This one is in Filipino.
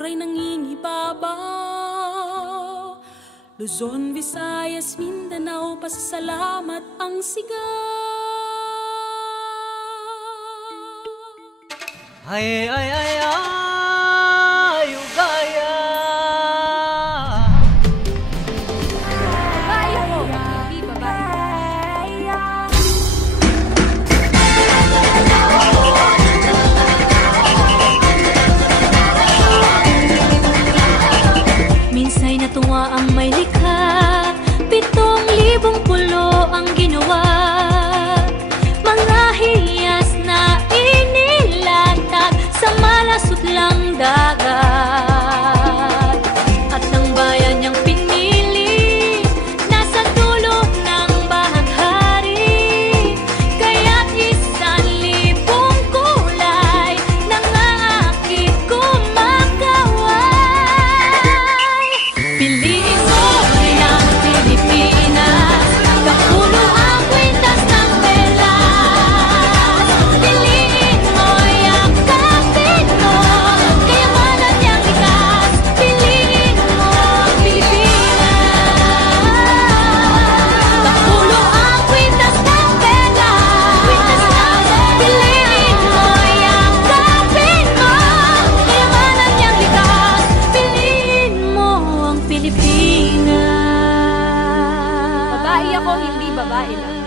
muray nangingibabaw. Luzon, Visayas, Mindanao, pasasalamat ang sigaw. Ay, ay, ay, ay, ugaya. Babae ako, hindi babae. Minsa'y natuwa ang may likha, 7,000 pulo ang ginawa. Mga hiyas na inilatag sa malasot lang dagat. At ang bayan niyang pinili nasa dulo ng bahaghari. Kaya't 1,000 kulay nangangakit kumakaway. Piliin mo rin ang Pilipinas, kapulo ang kwintas ng pelas. Piliin mo, yakapin mo, kayamanan niyang likas. Piliin mo ang Pilipinas, kapulo ang kwintas ng pelas. Piliin mo, yakapin mo, kayamanan niyang likas. Piliin mo ang Pilipinas. Babae ako, hindi babae lang.